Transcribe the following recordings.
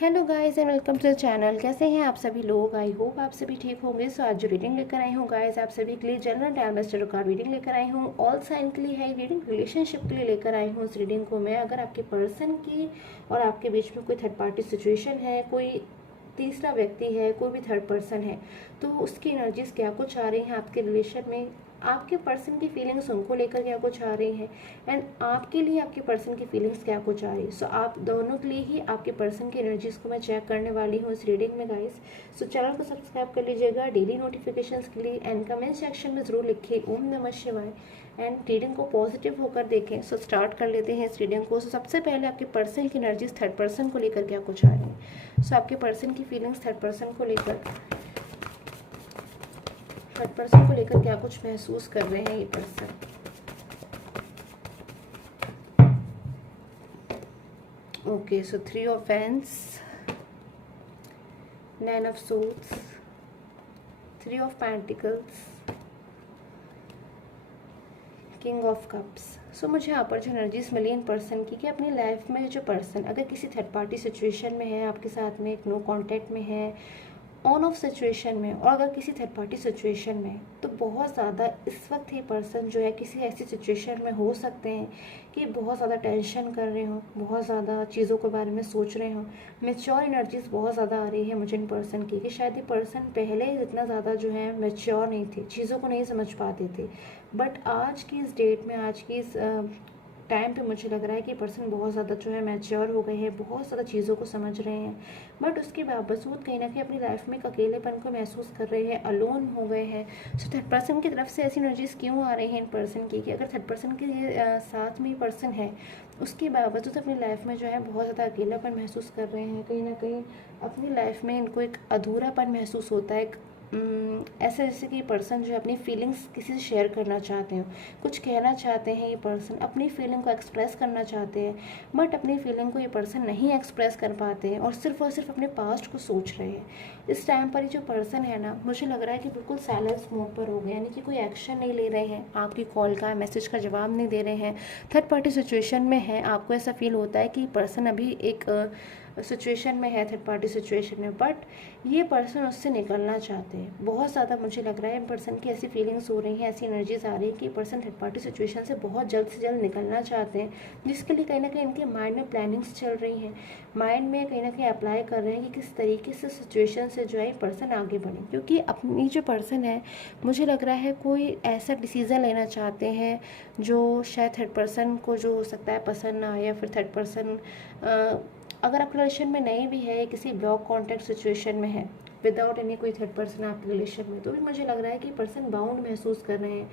Hello guys and welcome to the channel. कैसे हैं आप सभी लोग? आई होप आप सभी ठीक होंगे। सो आज जो रीडिंग लेकर आई हूँ गाइस, आप सभी के लिए general timeless tarot card reading लेकर आई हूँ। ऑल साइन के लिए है रीडिंग, रिलेशनशिप के लिए लेकर आई हूँ इस रीडिंग को मैं। अगर आपके पर्सन की और आपके बीच में कोई थर्ड पार्टी सिचुएशन है, कोई तीसरा व्यक्ति है, कोई भी थर्ड पर्सन है, तो उसकी एनर्जीज क्या कुछ आ रही हैं आपके रिलेशन में, आपके पर्सन की फीलिंग्स उनको लेकर क्या कुछ आ रही हैं, एंड आपके लिए आपके पर्सन की फीलिंग्स क्या कुछ आ रही है। सो आप दोनों के लिए ही आपके पर्सन की एनर्जीज को मैं चेक करने वाली हूँ इस रीडिंग में गाइस। सो चैनल को सब्सक्राइब कर लीजिएगा डेली नोटिफिकेशंस के लिए, एंड कमेंट सेक्शन में ज़रूर लिखिए ओम नमः शिवाय, एंड रीडिंग को पॉजिटिव होकर देखें। सो स्टार्ट कर लेते हैं इस रीडिंग को। सबसे पहले आपके पर्सन की एनर्जीज थर्ड पर्सन को लेकर क्या कुछ आ रही है। सो आपके पर्सन की फीलिंग्स थर्ड पर्सन को लेकर क्या कुछ महसूस कर रहे हैं ये person. Okay, so 3 of Wands, 9 of Swords, 3 of Pentacles, king of cups. So मुझे यहाँ पर जो एनर्जीज मिली इन पर्सन की कि अपनी लाइफ में जो पर्सन अगर किसी थर्ड पार्टी सिचुएशन में है, आपके साथ में एक नो कॉन्टैक्ट में है, ऑन ऑफ सिचुएशन में, और अगर किसी थर्ड पार्टी सिचुएशन में, तो बहुत ज़्यादा इस वक्त ये पर्सन जो है किसी ऐसी सिचुएशन में हो सकते हैं कि बहुत ज़्यादा टेंशन कर रहे हो, बहुत ज़्यादा चीज़ों के बारे में सोच रहे हो। मेच्योर एनर्जीज बहुत ज़्यादा आ रही है मुझे इन पर्सन की कि शायद ये पर्सन पहले इतना ज़्यादा जो है मेच्योर नहीं थे, चीज़ों को नहीं समझ पाते थे, बट आज की इस डेट में, आज की इस टाइम पे मुझे लग रहा है कि पर्सन बहुत ज़्यादा जो है मैच्योर हो गए हैं, बहुत ज़्यादा चीज़ों को समझ रहे हैं, बट उसके बावजूद कहीं ना कहीं अपनी लाइफ में एक अकेलेपन को महसूस कर रहे हैं, अलोन हो गए हैं। सो थर्ड पर्सन की तरफ से ऐसी एनर्जीज क्यों आ रही हैं इन पर्सन की कि अगर थर्ड पर्सन के साथ में पर्सन है, उसके बावजूद अपनी लाइफ में जो है बहुत ज़्यादा अकेलापन महसूस कर रहे हैं। कहीं ना कहीं अपनी लाइफ में इनको एक अधूरापन महसूस होता है, ऐसा जैसे कि पर्सन जो है अपनी फीलिंग्स किसी से शेयर करना चाहते हो, कुछ कहना चाहते हैं, ये पर्सन अपनी फीलिंग को एक्सप्रेस करना चाहते हैं, बट अपनी फीलिंग को ये पर्सन नहीं एक्सप्रेस कर पाते हैं और सिर्फ अपने पास्ट को सोच रहे हैं। इस टाइम पर ये जो पर्सन है ना, मुझे लग रहा है कि बिल्कुल साइलेंस मोड पर हो गए, यानी कि कोई एक्शन नहीं ले रहे हैं, आपकी कॉल का मैसेज का जवाब नहीं दे रहे हैं, थर्ड पार्टी सिचुएशन में है। आपको ऐसा फील होता है कि पर्सन अभी एक सिचुएशन में है, थर्ड पार्टी सिचुएशन में, बट ये पर्सन उससे निकलना चाहते हैं बहुत ज़्यादा। मुझे लग रहा है पर्सन की ऐसी फीलिंग्स हो रही हैं, ऐसी एनर्जीज आ रही है कि पर्सन थर्ड पार्टी सिचुएशन से बहुत जल्द से जल्द निकलना चाहते हैं, जिसके लिए कहीं ना कहीं इनके माइंड में प्लानिंग्स चल रही हैं, माइंड में कहीं ना कहीं अप्लाई कर रहे हैं कि किस तरीके से सिचुएशन से जो है पर्सन आगे बढ़े। क्योंकि अपनी जो पर्सन है, मुझे लग रहा है कोई ऐसा डिसीज़न लेना चाहते हैं जो शायद थर्ड पर्सन को जो हो सकता है पसंद ना आए, या फिर थर्ड पर्सन अगर आप रिलेशन में नहीं भी है, किसी ब्लॉक कॉन्टैक्ट सिचुएशन में है विदाउट एनी कोई थर्ड पर्सन आपके रिलेशन में, तो भी मुझे लग रहा है कि पर्सन बाउंड महसूस कर रहे हैं,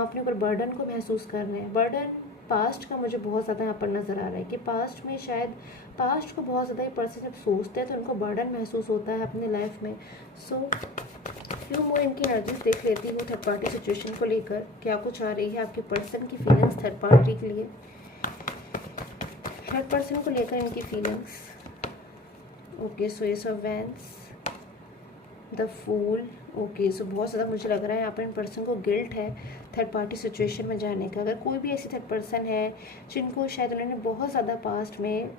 अपने ऊपर बर्डन को महसूस कर रहे हैं। बर्डन पास्ट का मुझे बहुत ज़्यादा यहाँ पर नज़र आ रहा है कि पास्ट में शायद पास्ट को बहुत ज़्यादा ये पर्सन जब सोचते हैं तो उनको बर्डन महसूस होता है अपनी लाइफ में। सो क्यों वो इनकी एनर्जीज देख लेती हूँ थर्ड पार्टी सिचुएशन को लेकर क्या कुछ आ रही है आपके पर्सन की फीलिंग्स थर्ड पार्टी के लिए, थर्ड पर्सन को लेकर इनकी feelings. Okay, so ace of wands, the fool. Okay, so बहुत ज़्यादा मुझे लग रहा है यहाँ पर इन पर्सन को गिल्ट है थर्ड पार्टी सिचुएशन में जाने का। अगर कोई भी ऐसी थर्ड पर्सन है जिनको शायद उन्होंने बहुत ज़्यादा पास्ट में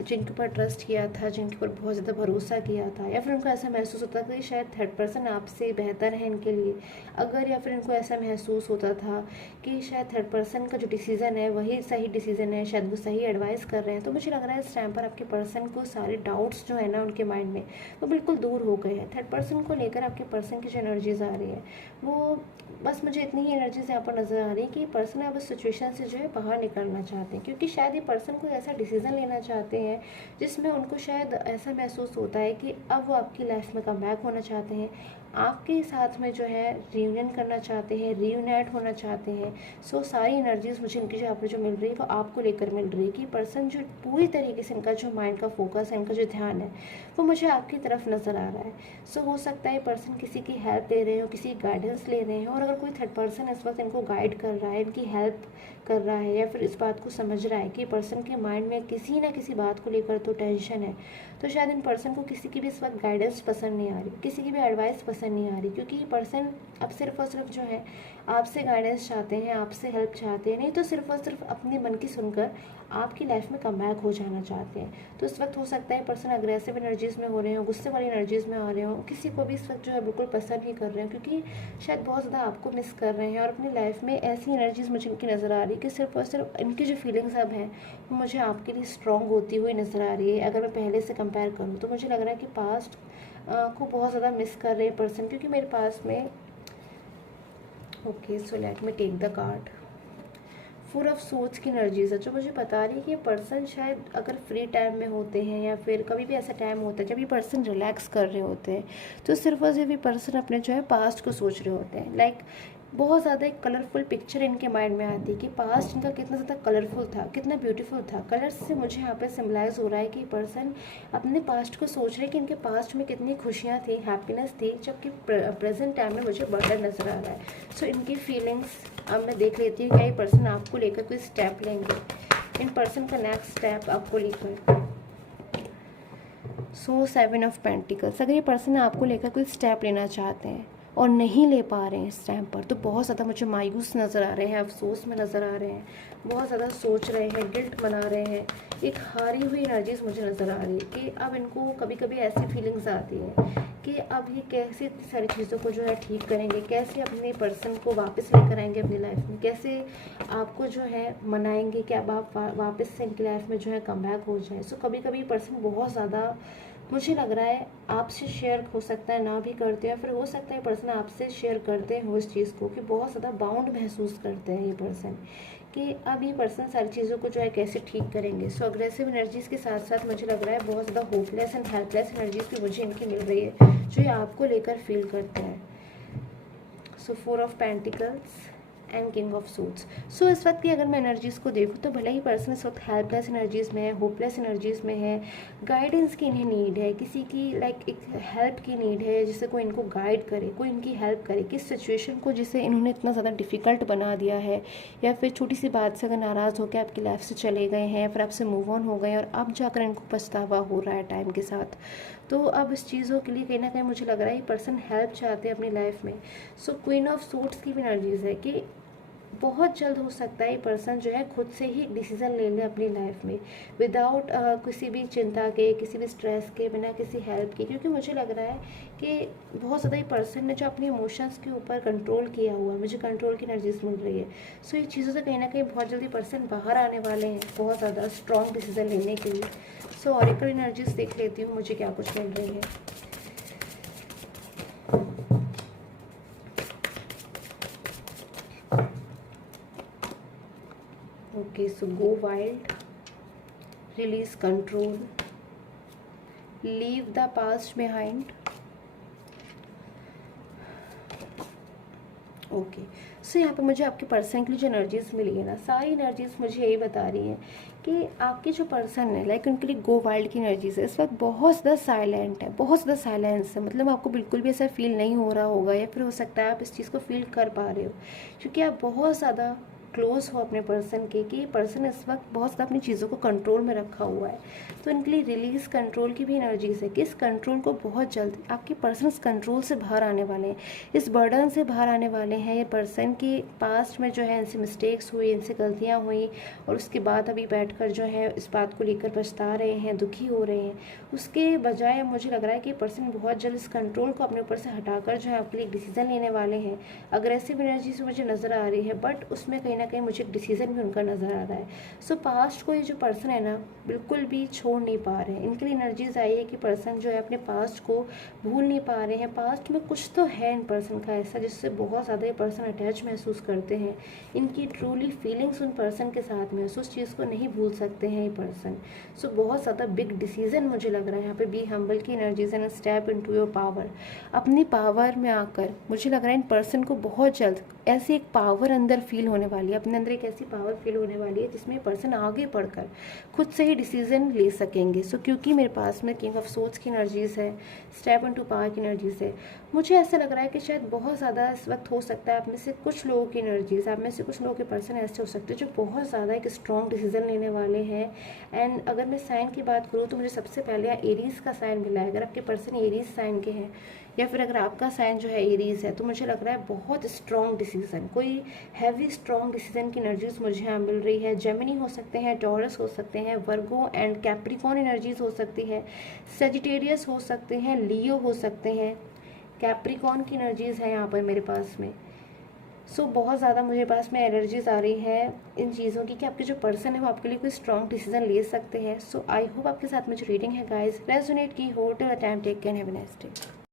जिनके ऊपर ट्रस्ट किया था, जिनके ऊपर बहुत ज़्यादा भरोसा किया था, या फिर उनको ऐसा महसूस होता था कि शायद थर्ड पर्सन आपसे बेहतर है इनके लिए, अगर या फिर इनको ऐसा महसूस होता था कि शायद थर्ड पर्सन का जो डिसीज़न है वही सही डिसीज़न है, शायद वो सही एडवाइस कर रहे हैं, तो मुझे लग रहा है इस टाइम पर आपके पर्सन को सारे डाउट्स जो है ना उनके माइंड में वो बिल्कुल दूर हो गए हैं। थर्ड पर्सन को लेकर आपके पर्सन की जो एनर्जीज आ रही है वो बस मुझे इतनी ही एनर्जीज यहाँ पर नज़र आ रही है कि पर्सन अब इस सिचुएशन से जो है बाहर निकलना चाहते हैं, क्योंकि शायद ये पर्सन कोई ऐसा डिसीज़न लेना चाहते हैं जिसमें उनको शायद ऐसा महसूस होता है कि अब वो आपकी लाइफ में कम बैक होना चाहते हैं, आपके साथ में जो है रियूनियन करना चाहते हैं, रीयूनाइट होना चाहते हैं। सो सारी एनर्जीज मुझे इनकी जो आप जो मिल रही है वो आपको लेकर मिल रही है कि पर्सन जो पूरी तरीके से इनका जो माइंड का फोकस है, इनका जो ध्यान है वो मुझे आपकी तरफ नज़र आ रहा है। सो हो सकता है पर्सन किसी की हेल्प ले रहे हो, किसी की गाइडेंस ले रहे हैं, और अगर कोई थर्ड पर्सन इस वक्त इनको गाइड कर रहा है, इनकी हेल्प कर रहा है या फिर इस बात को समझ रहा है कि पर्सन के माइंड में किसी ना किसी बात को लेकर तो टेंशन है, तो शायद इन पर्सन को किसी की भी इस वक्त गाइडेंस पसंद नहीं आ रही, किसी की भी एडवाइस पसंद नहीं आ रही, क्योंकि ये पर्सन अब सिर्फ और सिर्फ जो है आपसे गाइडेंस चाहते हैं, आपसे हेल्प चाहते हैं, नहीं तो सिर्फ और सिर्फ अपने मन की सुनकर आपकी लाइफ में कमबैक हो जाना चाहते हैं। तो इस वक्त हो सकता है पर्सन अग्रेसिव एनर्जीज़ में हो रहे हो, गुस्से वाली एनर्जीज़ में आ रहे हो, किसी को भी इस वक्त जो है बिल्कुल पसंद नहीं कर रहे हो, क्योंकि शायद बहुत ज़्यादा आपको मिस कर रहे हैं और अपनी लाइफ में ऐसी एनर्जीज़ मुझे इनकी नज़र आ रही है कि सिर्फ और सिर्फ इनकी जो फीलिंग्स अब हैं वो मुझे आपके लिए स्ट्रॉन्ग होती हुई नज़र आ रही है। अगर मैं पहले से कंपेयर करूँ तो मुझे लग रहा है कि पास्ट को बहुत ज़्यादा मिस कर रहे हैं पर्सन, क्योंकि मेरे पास में okay so let me take the card. Full of सोच की एनर्जीज है जो मुझे बता रही है कि ये पर्सन शायद अगर फ्री टाइम में होते हैं या फिर कभी भी ऐसा टाइम होता है जब ये पर्सन रिलैक्स कर रहे होते हैं, तो सिर्फ और सिर्फ ये पर्सन अपने जो है पास्ट को सोच रहे होते हैं। लाइक बहुत ज़्यादा एक कलरफुल पिक्चर इनके माइंड में आती है कि पास्ट इनका कितना ज़्यादा कलरफुल था, कितना ब्यूटीफुल था। कलर्स से मुझे यहाँ पे सिम्बलाइज हो रहा है कि पर्सन अपने पास्ट को सोच रहे हैं कि इनके पास्ट में कितनी खुशियाँ थी, हैप्पीनेस थी, जबकि प्रेजेंट टाइम में मुझे बर्डन नज़र आ रहा है। सो इनकी फीलिंग्स अब मैं देख लेती हूँ क्या ये पर्सन आपको लेकर कोई स्टेप लेंगे, इन पर्सन का नेक्स्ट स्टेप आपको लेकर। सो 7 ऑफ पेंटिकल्स, अगर ये पर्सन आपको लेकर कोई स्टेप लेना चाहते हैं और नहीं ले पा रहे हैं इस टाइम पर, तो बहुत ज़्यादा मुझे मायूस नज़र आ रहे हैं, अफसोस में नज़र आ रहे हैं, बहुत ज़्यादा सोच रहे हैं, गिल्ट मना रहे हैं, एक हारी हुई एनर्जीज मुझे नज़र आ रही है कि अब इनको कभी कभी ऐसी फीलिंग्स आती हैं कि अब ये कैसे सारी चीज़ों को जो है ठीक करेंगे, कैसे अपने पर्सन को वापस लेकर आएंगे अपनी लाइफ में, कैसे आपको जो है मनाएंगे कि अब आप वापस से इनकी लाइफ में जो है कमबैक हो जाए। सो कभी कभी पर्सन बहुत ज़्यादा मुझे लग रहा है आपसे शेयर हो सकता है ना भी करते हैं, फिर हो सकता है पर्सन आपसे शेयर करते हो इस चीज़ को कि बहुत ज़्यादा बाउंड महसूस करते हैं ये पर्सन कि अब ये पर्सन सारी चीज़ों को जो है कैसे ठीक करेंगे। सो अग्रेसिव एनर्जीज़ के साथ साथ मुझे लग रहा है बहुत ज़्यादा होपलेस एंड हेल्पलेस एनर्जीज़ भी मुझे इनकी मिल रही है जो ये आपको लेकर फील करते हैं। So 4 of pentacles and king of suits. So इस वक्त की अगर मैं एनर्जीज़ को देखूँ तो भले ही पर्सन इस वक्त हेल्पलेस एनर्जीज़ में है, होपलेस एनर्जीज़ में है, गाइडेंस की इन्हें नीड है, किसी की लाइक एक हेल्प की नीड है, जिससे कोई इनको गाइड करे, कोई इनकी हेल्प करे, किस सिचुएशन को जिसे इन्होंने इतना ज़्यादा डिफ़िकल्ट बना दिया है, या फिर छोटी सी बात से अगर नाराज़ होकर आपकी लाइफ से चले गए हैं, फिर आपसे मूव ऑन हो गए और अब जाकर इनको पछतावा हो रहा है टाइम के साथ, तो अब इस चीज़ों के लिए कहीं ना कहीं मुझे लग रहा है ये पर्सन हेल्प चाहते हैं अपनी लाइफ में। सो क्वीन ऑफ सूट्स की भी एनर्जीज़ है कि बहुत जल्द हो सकता है ये पर्सन जो है खुद से ही एक डिसीज़न ले ले अपनी लाइफ में विदाउट किसी भी चिंता के, किसी भी स्ट्रेस के, बिना किसी हेल्प के, क्योंकि मुझे लग रहा है कि बहुत ज़्यादा ये पर्सन ने जो अपने इमोशंस के ऊपर कंट्रोल किया हुआ, मुझे कंट्रोल की एनर्जीज मिल रही है। सो ये चीज़ों से कहीं ना कहीं बहुत जल्दी पर्सन बाहर आने वाले हैं बहुत ज़्यादा स्ट्रॉन्ग डिसीज़न लेने के लिए। सो ऑरिकल एनर्जीज देख लेती हूँ मुझे क्या कुछ मिल रही है। Okay, so go wild, release control, leave the past behind. Okay so यहाँ पे मुझे आपके पर्सन की जो एनर्जीज़ मिली है ना, सारी एनर्जीज़ मुझे यही बता रही हैं कि आपके जो पर्सन है लाइक उनके लिए गो वाइल्ड की एनर्जीज़ है, इस वक्त बहुत ज़्यादा साइलेंट है, बहुत ज़्यादा साइलेंस है, मतलब आपको बिल्कुल भी ऐसा फील नहीं हो रहा होगा, या फिर हो सकता है आप इस चीज़ को फील कर पा रहे हो क्योंकि आप बहुत ज़्यादा क्लोज हो अपने पर्सन के कि ये पर्सन इस वक्त बहुत ज़्यादा अपनी चीज़ों को कंट्रोल में रखा हुआ है। तो इनके लिए रिलीज़ कंट्रोल की भी एनर्जीज़ है कि इस कंट्रोल को बहुत जल्द आपके पर्सन इस कंट्रोल से बाहर आने वाले हैं, इस बर्डन से बाहर आने वाले हैं। ये पर्सन की पास्ट में जो है इनसे मिस्टेक्स हुई, इनसे गलतियाँ हुई और उसके बाद अभी बैठकर जो है इस बात को लेकर पछता रहे हैं, दुखी हो रहे हैं। उसके बजाय मुझे लग रहा है कि पर्सन बहुत जल्द इस कंट्रोल को अपने ऊपर से हटाकर जो है अपने लिए डिसीज़न लेने वाले हैं। अग्रेसिव एनर्जी से मुझे नज़र आ रही है बट उसमें कहीं ना कहीं मुझे एक डिसीज़न भी उनका नज़र आ रहा है। सो पास्ट को ये जो पर्सन है ना बिल्कुल भी छोड़ नहीं पा रहे हैं। इनके लिए एनर्जीज आई है कि पर्सन जो है अपने पास्ट को भूल नहीं पा रहे हैं। पास्ट में कुछ तो है इन पर्सन का ऐसा जिससे बहुत ज़्यादा ये पर्सन अटैच महसूस करते हैं, इनकी ट्रूली फीलिंग्स उन पर्सन के साथ में, उस चीज़ को नहीं भूल सकते हैं ये पर्सन। सो बहुत ज़्यादा बिग डिसीज़न मुझे लग रहा है यहाँ पे बी हम्बल की energies and step into your power. अपनी पावर में आकर मुझे लग रहा है इन पर्सन को बहुत जल्द ऐसी एक पावर अंदर फील होने वाली है, है, अपने अंदर एक ऐसी पावर फील होने वाली है जिसमें पर्सन आगे बढ़कर खुद से ही डिसीजन ले सकेंगे। सो क्योंकि मेरे पास में किंग ऑफ सोर्ड्स की एनर्जीज़ है, स्टेप इनटू पावर की एनर्जीज़ है, मुझे ऐसा लग रहा है कि शायद बहुत ज़्यादा इस वक्त हो सकता है आप में से कुछ लोगों की एनर्जीज़, आप में से कुछ लोगों के पर्सन ऐसे हो सकते हैं जो बहुत ज़्यादा एक स्ट्रॉन्ग डिसीजन लेने वाले हैं। एंड अगर मैं साइन की बात करूँ तो मुझे सबसे पहले एरीज़ का साइन मिला है। अगर आपके पर्सन एरीज़ साइन के हैं या फिर अगर आपका साइन जो है एरीज़ है, तो मुझे लग रहा है बहुत स्ट्रॉन्ग डिसीजन, कोई हैवी स्ट्रॉन्ग डिसीजन की एनर्जीज मुझे यहाँ मिल रही है। जेमिनी हो सकते हैं, टॉरस हो सकते हैं, वर्गो एंड कैप्रिकॉन एनर्जीज हो सकती है, सेजिटेरियस हो सकते हैं, लियो हो सकते हैं, कैप्रिकॉन की एनर्जीज है यहाँ पर मेरे पास में। सो बहुत ज़्यादा मुझे पास में एनर्जीज आ रही है इन चीज़ों की कि आपके जो पर्सन है वो आपके लिए कोई स्ट्रॉन्ग डिसीजन ले सकते हैं। सो आई होप आपके साथ में जो रीडिंग है गाइस रेजोनेट की हो। Till the time take care, have a nice day.